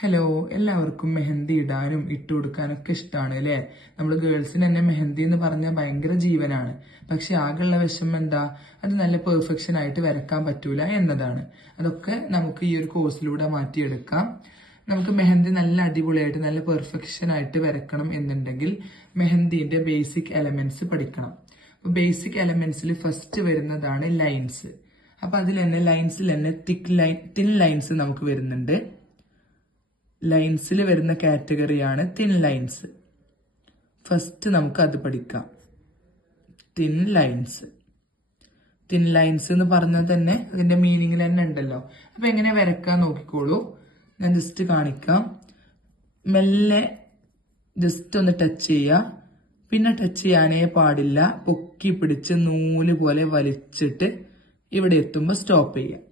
Hello, എല്ലാവർക്കും മെഹന്തി ഇടാനും ഇട്ടുകൊടുക്കാനൊക്കെ ഇഷ്ടമാണ് അല്ലേ? നമ്മൾ ഗേൾസിന് തന്നെ മെഹന്തി എന്ന് പറഞ്ഞാൽ ഭയങ്കര ജീവനാണ്. പക്ഷെ ആകെയുള്ള വിഷമം എന്താ? അത് നല്ല പെർഫെക്ഷൻ ആയിട്ട് വരക്കാൻ പറ്റൂല എന്നതാണ്. അതൊക്കെ നമുക്ക് ഈ ഒരു കോഴ്സിലൂടെ മാറ്റിയെടുക്കാം. നമുക്ക് മെഹന്തി നല്ല അടിപൊളിയായിട്ട് നല്ല പെർഫെക്ഷൻ ആയിട്ട് വരക്കണം എന്നുണ്ടെങ്കിൽ മെഹന്തിന്റെ ബേസിക് എലമെന്റ്സ് പഠിക്കണം. ബേസിക് എലമെന്റ്സിൽ ഫസ്റ്റ് വരുന്നതാണ് ലൈൻസ്. അപ്പൊ അതിൽ തന്നെ ലൈൻസിൽ തന്നെ തിൻ ലൈൻസ് നമുക്ക് വരുന്നുണ്ട്. ലൈൻസിൽ വരുന്ന കാറ്റഗറിയാണ് തിൻ ലൈൻസ്. ഫസ്റ്റ് നമുക്ക് അത് പഠിക്കാം. തിൻ ലൈൻസ് എന്ന് പറഞ്ഞാൽ തന്നെ അതിന്റെ മീനിങ്ങിൽ തന്നെ ഉണ്ടല്ലോ. അപ്പൊ എങ്ങനെ വരക്കാൻ നോക്കിക്കോളൂ. ഞാൻ ജസ്റ്റ് കാണിക്കാം. മെല്ലെ ജസ്റ്റ് ഒന്ന് ടച്ച് ചെയ്യുക. പിന്നെ ടച്ച് ചെയ്യാനേ പാടില്ല. പൊക്കി പിടിച്ച് നൂല് പോലെ വലിച്ചിട്ട് ഇവിടെ എത്തുമ്പോൾ സ്റ്റോപ്പ് ചെയ്യുക.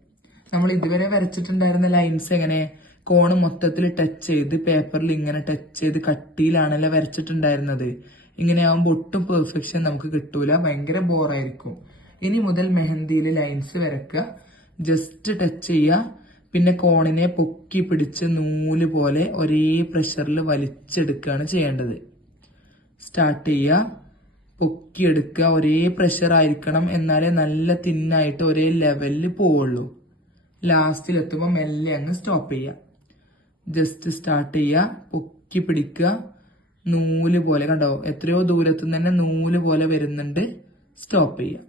നമ്മൾ ഇതുവരെ വരച്ചിട്ടുണ്ടായിരുന്ന ലൈൻസ് എങ്ങനെ? കോണ് മൊത്തത്തിൽ ടച്ച് ചെയ്ത് പേപ്പറിൽ ഇങ്ങനെ ടച്ച് ചെയ്ത് കട്ടിയിലാണല്ലോ വരച്ചിട്ടുണ്ടായിരുന്നത്. ഇങ്ങനെ ആവുമ്പോൾ ഒട്ടും പെർഫെക്ഷൻ നമുക്ക് കിട്ടൂല, ഭയങ്കര ബോറായിരിക്കും. ഇനി മുതൽ മെഹന്തിയിൽ ലൈൻസ് വരക്കുക. ജസ്റ്റ് ടച്ച് ചെയ്യുക. പിന്നെ കോണിനെ പൊക്കി പിടിച്ച് നൂല് പോലെ ഒരേ പ്രഷറിൽ വലിച്ചെടുക്കുകയാണ് ചെയ്യേണ്ടത്. സ്റ്റാർട്ട് ചെയ്യുക. പൊക്കിയെടുക്കുക. ഒരേ പ്രഷർ ആയിരിക്കണം, എന്നാലേ നല്ല തിന്നായിട്ട് ഒരേ ലെവലിൽ പോവുള്ളൂ. ലാസ്റ്റിൽ എത്തുമ്പോൾ മെല്ലെ അങ്ങ് സ്റ്റോപ്പ് ചെയ്യുക. ജസ്റ്റ് സ്റ്റാർട്ട് ചെയ്യുക. പൊക്കി പിടിക്കുക. നൂല് പോലെ കണ്ടോ, എത്രയോ ദൂരത്തുനിന്ന് തന്നെ നൂല് പോലെ വരുന്നുണ്ട്. സ്റ്റോപ്പ് ചെയ്യുക.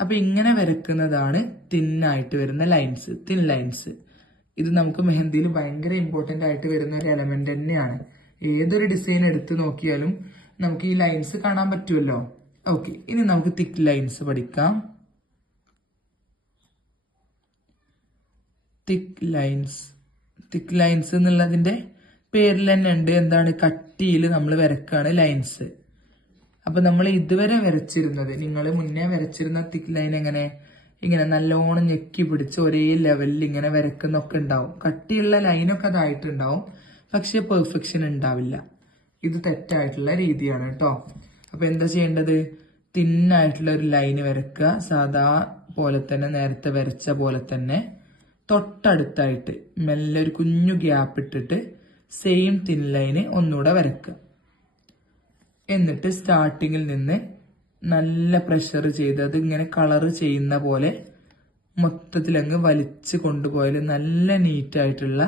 അപ്പൊ ഇങ്ങനെ വരക്കുന്നതാണ് തിന്നായിട്ട് വരുന്ന ലൈൻസ്, തിൻ ലൈൻസ്. ഇത് നമുക്ക് മെഹന്തിയിൽ ഭയങ്കര ഇമ്പോർട്ടന്റ് ആയിട്ട് വരുന്ന ഒരു എലമെന്റ് തന്നെയാണ്. ഏതൊരു ഡിസൈൻ എടുത്ത് നോക്കിയാലും നമുക്ക് ഈ ലൈൻസ് കാണാൻ പറ്റുമല്ലോ. ഓക്കെ, ഇനി നമുക്ക് തിക്ക് ലൈൻസ് പഠിക്കാം. തിക്ക് ലൈൻസ് എന്നുള്ളതിന്റെ പേരിൽ തന്നെ ഉണ്ട്. എന്താണ്? കട്ടിയിൽ നമ്മൾ വരക്കാണ് ലൈൻസ്. അപ്പൊ നമ്മൾ ഇതുവരെ വരച്ചിരുന്നത്, നിങ്ങൾ മുന്നേ വരച്ചിരുന്ന തിക്ക് ലൈൻ എങ്ങനെ? ഇങ്ങനെ നല്ലോണം ഞെക്കി പിടിച്ച് ഒരേ ലെവലിൽ ഇങ്ങനെ വരക്കുന്നൊക്കെ ഉണ്ടാവും. കട്ടിയുള്ള ലൈനൊക്കെ അതായിട്ടുണ്ടാവും, പക്ഷെ പെർഫെക്ഷൻ ഉണ്ടാവില്ല. ഇത് തെറ്റായിട്ടുള്ള രീതിയാണ് കേട്ടോ. അപ്പൊ എന്താ ചെയ്യേണ്ടത്? തിന്നായിട്ടുള്ള ഒരു ലൈന് വരക്കുക. സാധാ പോലെ തന്നെ, നേരത്തെ വരച്ച പോലെ തന്നെ തൊട്ടടുത്തായിട്ട് മെല്ലെ ഒരു കുഞ്ഞു ഗ്യാപ്പ് ഇട്ടിട്ട് സെയിം തിൻ ലൈന് ഒന്നുകൂടെ വരക്കുക. എന്നിട്ട് സ്റ്റാർട്ടിങ്ങിൽ നിന്ന് നല്ല പ്രഷർ ചെയ്ത് അത് ഇങ്ങനെ കളറ് ചെയ്യുന്ന പോലെ മൊത്തത്തിൽ അങ്ങ് വലിച്ചു കൊണ്ടുപോയാൽ നല്ല നീറ്റായിട്ടുള്ള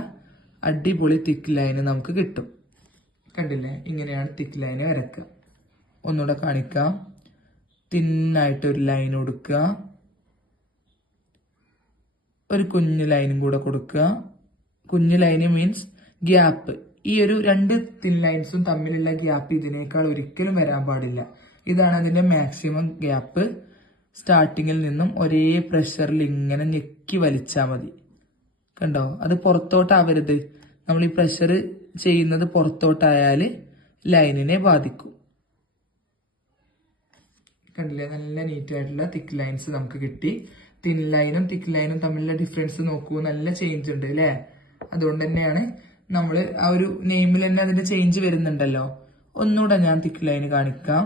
അടിപൊളി തിക്ക് ലൈന് നമുക്ക് കിട്ടും. കണ്ടില്ലേ? ഇങ്ങനെയാണ് തിക്ക് ലൈന് വരക്കുക. ഒന്നുകൂടെ കാണിക്കാം. തിന്നായിട്ട് ഒരു ലൈൻ കൊടുക്കുക. ഒരു കുഞ്ഞു ലൈനും കൂടെ കൊടുക്കുക. കുഞ്ഞു ലൈന് മീൻസ് ഗ്യാപ്പ്. ഈ ഒരു രണ്ട് തിൻ ലൈൻസും തമ്മിലുള്ള ഗ്യാപ്പ് ഇതിനേക്കാൾ ഒരിക്കലും വരാൻ പാടില്ല. ഇതാണ് അതിന്റെ മാക്സിമം ഗ്യാപ്പ്. സ്റ്റാർട്ടിങ്ങിൽ നിന്നും ഒരേ പ്രഷറിൽ ഇങ്ങനെ ഞെക്കി വലിച്ചാൽ മതി. കണ്ടോ? അത് പുറത്തോട്ടാവരുത്. നമ്മൾ ഈ പ്രഷർ ചെയ്യുന്നത് പുറത്തോട്ടായാൽ ലൈനിനെ ബാധിക്കും. കണ്ടില്ലേ? നല്ല നീറ്റായിട്ടുള്ള തിക്ക് ലൈൻസ് നമുക്ക് കിട്ടി. തിൻ ലൈനും തിക്ക് ലൈനും തമ്മിലുള്ള ഡിഫറൻസ് നോക്കൂ, നല്ല ചേഞ്ച് ഉണ്ട് അല്ലേ? അതുകൊണ്ട് തന്നെയാണ് നമ്മൾ ആ ഒരു നെയിമിൽ തന്നെ അതിന്റെ ചേഞ്ച് വരുന്നുണ്ടല്ലോ. ഒന്നുകൂടെ ഞാൻ തിക്ക് ലൈന് കാണിക്കാം.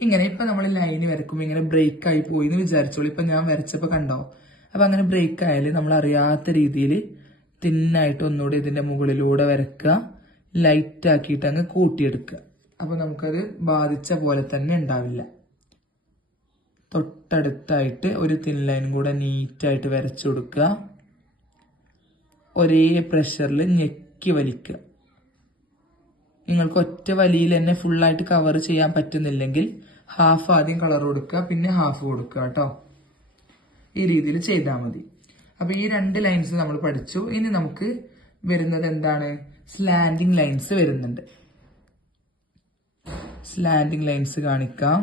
ഇങ്ങനെ ഇപ്പൊ നമ്മൾ ലൈന് വരക്കുമ്പോൾ ഇങ്ങനെ ബ്രേക്ക് ആയി പോയി എന്ന് വിചാരിച്ചോളൂ. ഇപ്പൊ ഞാൻ വരച്ചപ്പോ കണ്ടോ? അപ്പൊ അങ്ങനെ ബ്രേക്ക് ആയാൽ നമ്മൾ അറിയാത്ത രീതിയിൽ തിന്നായിട്ട് ഒന്നുകൂടെ ഇതിന്റെ മുകളിലൂടെ വരക്കുക. ലൈറ്റ് ആക്കിയിട്ട് അങ്ങ് കൂട്ടിയെടുക്കുക. അപ്പൊ നമുക്കത് ബാധിച്ച പോലെ തന്നെ ഉണ്ടാവില്ല. തൊട്ടടുത്തായിട്ട് ഒരു തിൻ ലൈൻ കൂടെ നീറ്റായിട്ട് വരച്ചു കൊടുക്കുക. ഒരേ പ്രഷറിൽ ഞെക്കി വലിക്കുക. നിങ്ങൾക്ക് ഒറ്റ വലിയിൽ തന്നെ ഫുള്ളായിട്ട് കവർ ചെയ്യാൻ പറ്റുന്നില്ലെങ്കിൽ ഹാഫ് ആദ്യം കളർ കൊടുക്കുക, പിന്നെ ഹാഫ് കൊടുക്കുക കേട്ടോ. ഈ രീതിയിൽ ചെയ്താൽ മതി. അപ്പൊ ഈ രണ്ട് ലൈൻസ് നമ്മൾ പഠിച്ചു. ഇനി നമുക്ക് വരുന്നത് എന്താണ്? സ്ലാൻഡിങ് ലൈൻസ് വരുന്നുണ്ട്. സ്ലാൻഡിങ് ലൈൻസ് കാണിക്കാം.